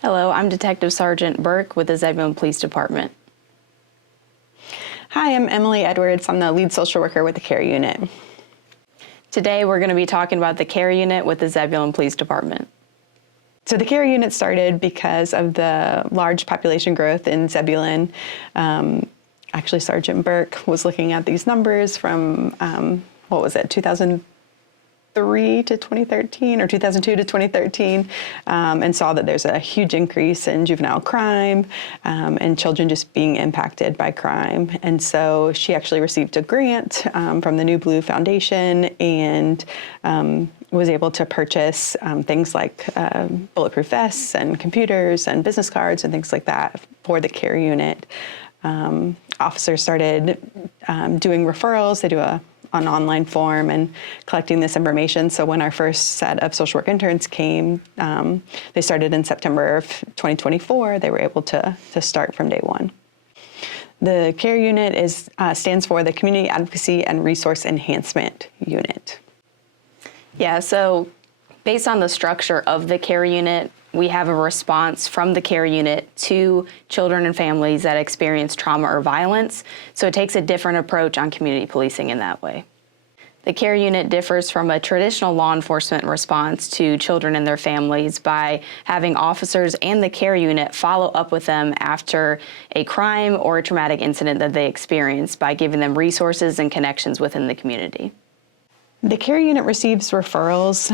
Hello, I'm Detective Sergeant Burke with the Zebulon Police Department. Hi, I'm Emily Edwards. I'm the lead social worker with the CARE unit. Today we're going to be talking about the CARE unit with the Zebulon Police Department. So the CARE unit started because of the large population growth in Zebulon. Actually, Sergeant Burke was looking at these numbers from, 2003 to 2013 or 2002 to 2013, and saw that there's a huge increase in juvenile crime and children just being impacted by crime. And so she actually received a grant from the New Blue Foundation and was able to purchase things like bulletproof vests and computers and business cards and things like that for the CARE unit. Officers started doing referrals. They do an online form and collecting this information. So when our first set of social work interns came, they started in September of 2024. They were able to start from day one. The CARE unit stands for the Community Advocacy and Resource Enhancement Unit. Yeah, so based on the structure of the CARE unit, we have a response from the CARE unit to children and families that experience trauma or violence. So it takes a different approach on community policing in that way. The CARE unit differs from a traditional law enforcement response to children and their families by having officers and the CARE unit follow up with them after a crime or a traumatic incident that they experienced by giving them resources and connections within the community. The CARE unit receives referrals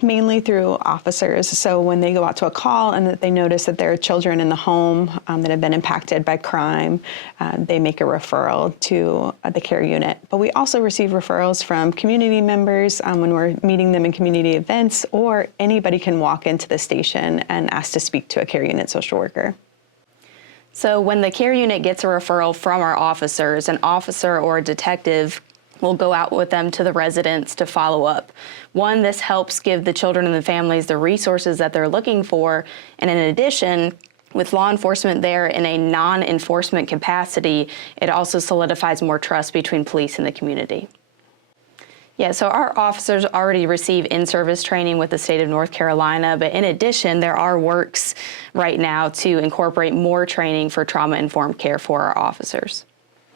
mainly through officers. So when they go out to a call and that they notice that there are children in the home that have been impacted by crime, they make a referral to the CARE unit. But we also receive referrals from community members when we're meeting them in community events, or anybody can walk into the station and ask to speak to a CARE unit social worker. So when the CARE unit gets a referral from our officers, an officer or a detective will go out with them to the residents to follow up. One, this helps give the children and the families the resources that they're looking for. And in addition, with law enforcement there in a non-enforcement capacity, it also solidifies more trust between police and the community. Yeah, so our officers already receive in-service training with the state of North Carolina, but in addition, there are works right now to incorporate more training for trauma-informed care for our officers.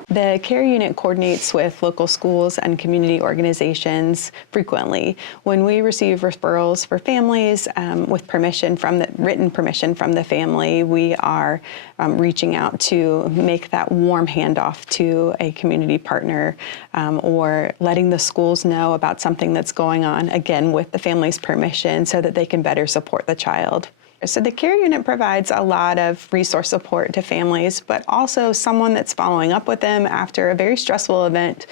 The CARE unit coordinates with local schools and community organizations frequently. When we receive referrals for families with permission written permission from the family, we are reaching out to make that warm handoff to a community partner or letting the schools know about something that's going on, again, with the family's permission so that they can better support the child. So the CARE unit provides a lot of resource support to families, but also someone that's following up with them after a very stressful event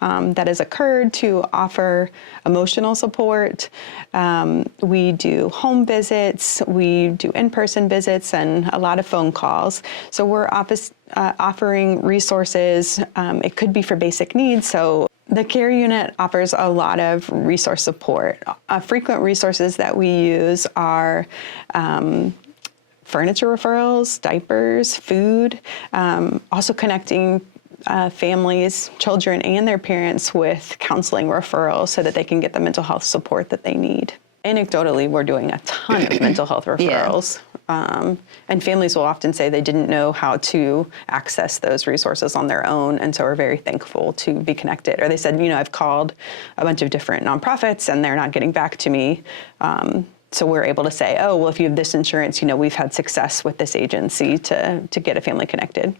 that has occurred to offer emotional support. We do home visits, we do in-person visits, and a lot of phone calls. So we're offering resources. It could be for basic needs. So the CARE unit offers a lot of resource support. Frequent resources that we use are furniture referrals, diapers, food, also connecting families, children, and their parents with counseling referrals so that they can get the mental health support that they need. Anecdotally, we're doing a ton of mental health referrals. And families will often say they didn't know how to access those resources on their own, and so we're very thankful to be connected. Or they said, I've called a bunch of different nonprofits and they're not getting back to me. So we're able to say, oh, well, if you have this insurance, we've had success with this agency to get a family connected.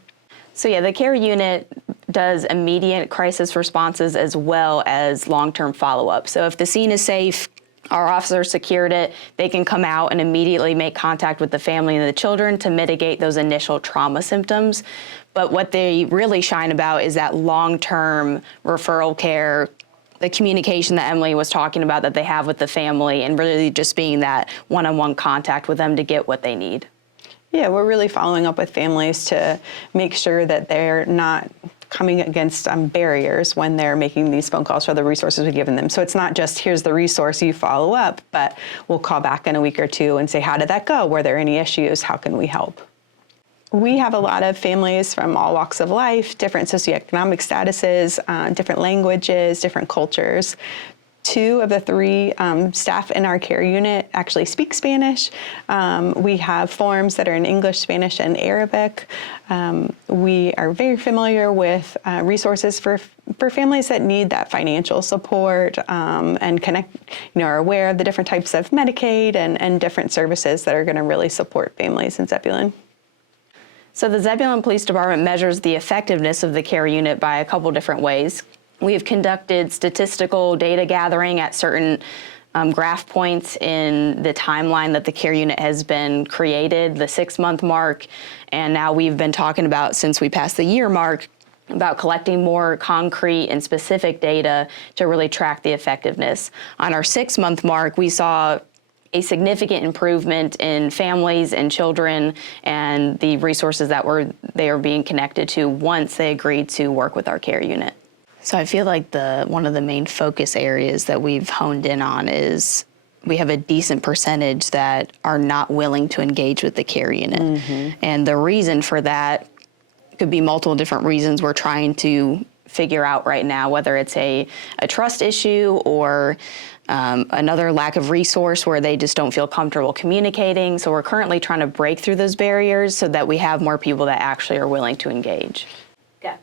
So yeah, the CARE unit does immediate crisis responses as well as long-term follow-up. So if the scene is safe, our officers secured it, they can come out and immediately make contact with the family and the children to mitigate those initial trauma symptoms. But what they really shine about is that long-term referral care, the communication that Emily was talking about that they have with the family, and really just being that one-on-one contact with them to get what they need. Yeah, we're really following up with families to make sure that they're not coming against barriers when they're making these phone calls for the resources we've given them. So it's not just, here's the resource, you follow up, but we'll call back in a week or two and say, how did that go? Were there any issues? How can we help? We have a lot of families from all walks of life, different socioeconomic statuses, different languages, different cultures. 2 of the 3 staff in our care unit actually speak Spanish. We have forms that are in English, Spanish, and Arabic. We are very familiar with resources for families that need that financial support and are aware of the different types of Medicaid and different services that are going to really support families in Zebulon. So the Zebulon Police Department measures the effectiveness of the care unit by a couple different ways. We have conducted statistical data gathering at certain graph points in the timeline that the care unit has been created, the 6-month mark, and now we've been talking about, since we passed the year mark, about collecting more concrete and specific data to really track the effectiveness. On our 6-month mark, we saw a significant improvement in families and children and the resources that they are being connected to once they agreed to work with our care unit. So I feel like one of the main focus areas that we've honed in on is we have a decent percentage that are not willing to engage with the care unit. Mm-hmm. And the reason for that could be multiple different reasons we're trying to figure out right now, whether it's a trust issue or another lack of resource where they just don't feel comfortable communicating. So we're currently trying to break through those barriers so that we have more people that actually are willing to engage. Okay.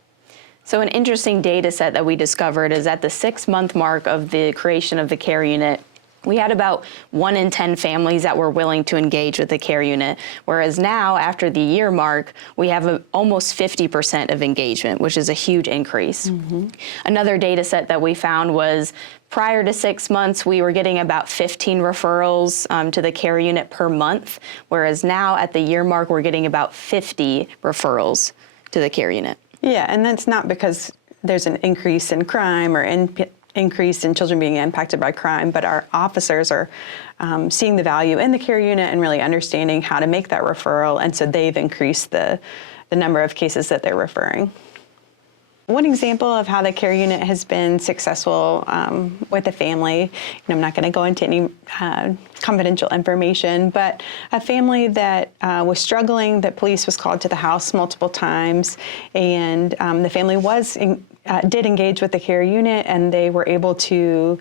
So an interesting data set that we discovered is at the 6-month mark of the creation of the care unit, we had about 1 in 10 families that were willing to engage with the care unit, whereas now, after the year mark, we have almost 50% of engagement, which is a huge increase. Mm-hmm. Another data set that we found was prior to 6 months, we were getting about 15 referrals to the care unit per month, whereas now at the year mark, we're getting about 50 referrals to the care unit. Yeah, and that's not because there's an increase in crime or increase in children being impacted by crime, but our officers are seeing the value in the care unit and really understanding how to make that referral, and so they've increased the number of cases that they're referring. One example of how the care unit has been successful with a family, and I'm not going to go into any confidential information, but a family that was struggling, that police was called to the house multiple times, and the family did engage with the care unit, and they were able to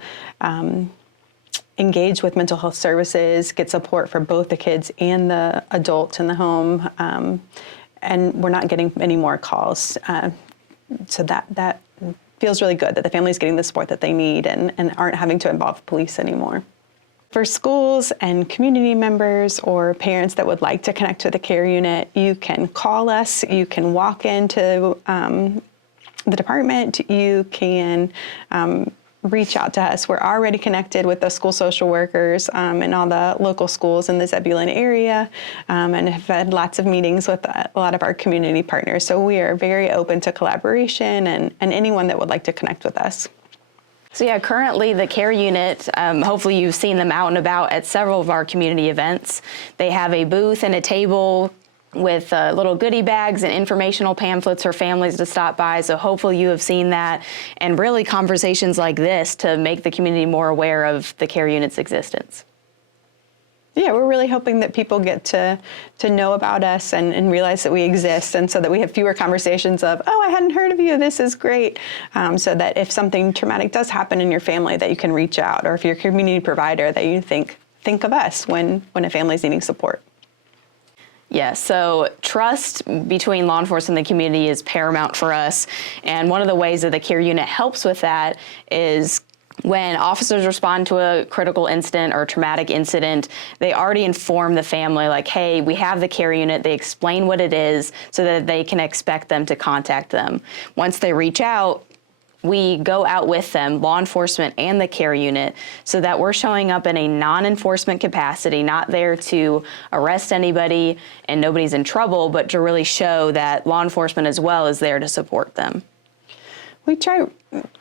engage with mental health services, get support for both the kids and the adults in the home, and we're not getting any more calls. So that feels really good that the family's getting the support that they need and aren't having to involve police anymore. For schools and community members or parents that would like to connect with the care unit, you can call us, you can walk into the department, you can reach out to us. We're already connected with the school social workers and all the local schools in the Zebulon area, and have had lots of meetings with a lot of our community partners. So we are very open to collaboration and anyone that would like to connect with us. So yeah, currently the care unit, hopefully you've seen them out and about at several of our community events. They have a booth and a table with little goodie bags and informational pamphlets for families to stop by. So hopefully you have seen that, and really conversations like this to make the community more aware of the care unit's existence. Yeah, we're really hoping that people get to know about us and realize that we exist, and so that we have fewer conversations of, oh, I hadn't heard of you, this is great, so that if something traumatic does happen in your family, that you can reach out, or if you're a community provider, that you think of us when a family's needing support. Yeah, so trust between law enforcement and the community is paramount for us. And one of the ways that the care unit helps with that is when officers respond to a critical incident or a traumatic incident, they already inform the family, like, hey, we have the care unit. They explain what it is so that they can expect them to contact them. Once they reach out, we go out with them, law enforcement and the care unit, so that we're showing up in a non-enforcement capacity, not there to arrest anybody and nobody's in trouble, but to really show that law enforcement as well is there to support them. We try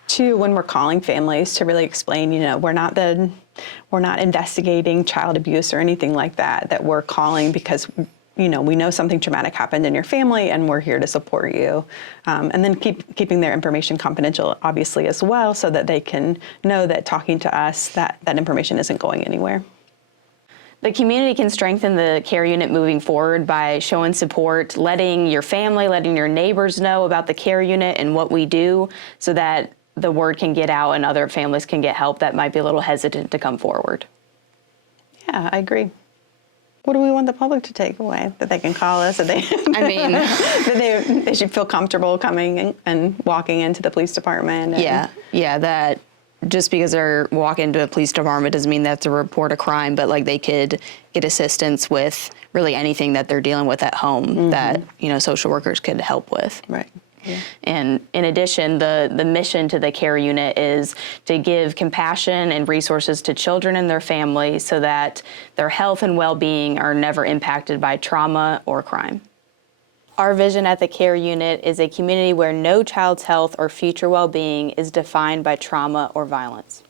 to, when we're calling families, to really explain, we're not investigating child abuse or anything like that, that we're calling because we know something traumatic happened in your family and we're here to support you. And then keeping their information confidential, obviously, as well, so that they can know that talking to us, that information isn't going anywhere. The community can strengthen the care unit moving forward by showing support, letting your family, letting your neighbors know about the care unit and what we do so that the word can get out and other families can get help that might be a little hesitant to come forward. Yeah, I agree. What do we want the public to take away? That they can call us, that they, that they should feel comfortable coming and walking into the police department. Yeah, that just because they're walking into a police department doesn't mean they have to report a crime, but like they could get assistance with really anything that they're dealing with at home that, social workers could help with. Right. Yeah. And in addition, the mission to the care unit is to give compassion and resources to children and their families so that their health and well-being are never impacted by trauma or crime. Our vision at the care unit is a community where no child's health or future well-being is defined by trauma or violence.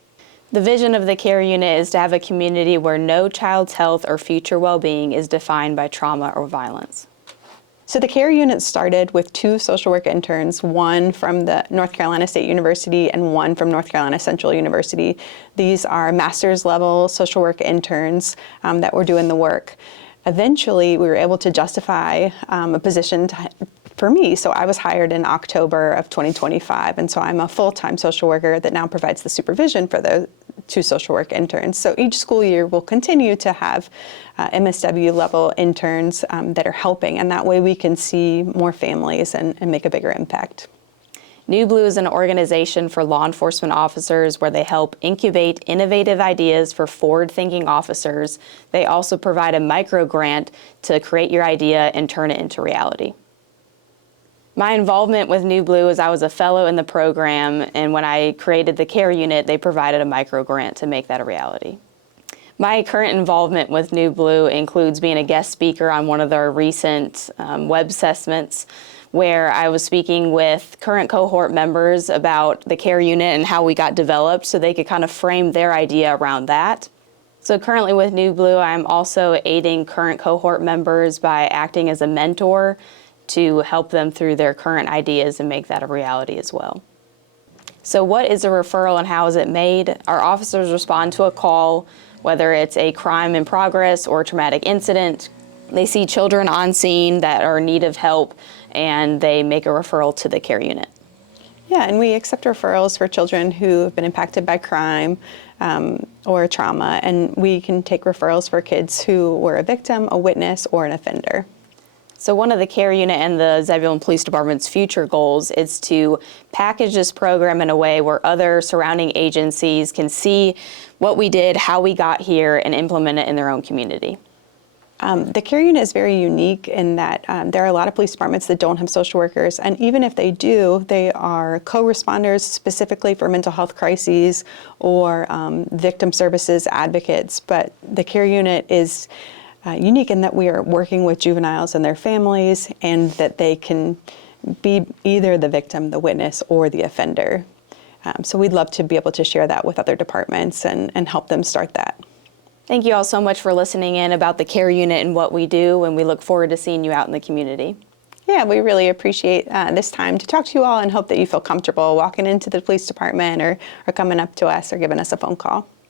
The vision of the care unit is to have a community where no child's health or future well-being is defined by trauma or violence. So the care unit started with 2 social work interns, one from the North Carolina State University and one from North Carolina Central University. These are master's level social work interns that were doing the work. Eventually, we were able to justify a position for me. So I was hired in October of 2025, and so I'm a full-time social worker that now provides the supervision for the 2 social work interns. So each school year we'll continue to have MSW level interns that are helping, and that way we can see more families and make a bigger impact. New Blue is an organization for law enforcement officers where they help incubate innovative ideas for forward-thinking officers. They also provide a micro grant to create your idea and turn it into reality. My involvement with New Blue is I was a fellow in the program, and when I created the care unit, they provided a micro grant to make that a reality. My current involvement with New Blue includes being a guest speaker on one of their recent web assessments, where I was speaking with current cohort members about the care unit and how we got developed so they could kind of frame their idea around that. So currently with New Blue, I'm also aiding current cohort members by acting as a mentor to help them through their current ideas and make that a reality as well. So what is a referral and how is it made? Our officers respond to a call, whether it's a crime in progress or a traumatic incident. They see children on scene that are in need of help, and they make a referral to the care unit. Yeah, and we accept referrals for children who have been impacted by crime or trauma, and we can take referrals for kids who were a victim, a witness, or an offender. So one of the care unit and the Zebulon Police Department's future goals is to package this program in a way where other surrounding agencies can see what we did, how we got here, and implement it in their own community. The care unit is very unique in that there are a lot of police departments that don't have social workers, and even if they do, they are co-responders specifically for mental health crises or victim services advocates. But the care unit is unique in that we are working with juveniles and their families, and that they can be either the victim, the witness, or the offender. So we'd love to be able to share that with other departments and help them start that. Thank you all so much for listening in about the care unit and what we do, and we look forward to seeing you out in the community. Yeah, we really appreciate this time to talk to you all and hope that you feel comfortable walking into the police department or coming up to us or giving us a phone call.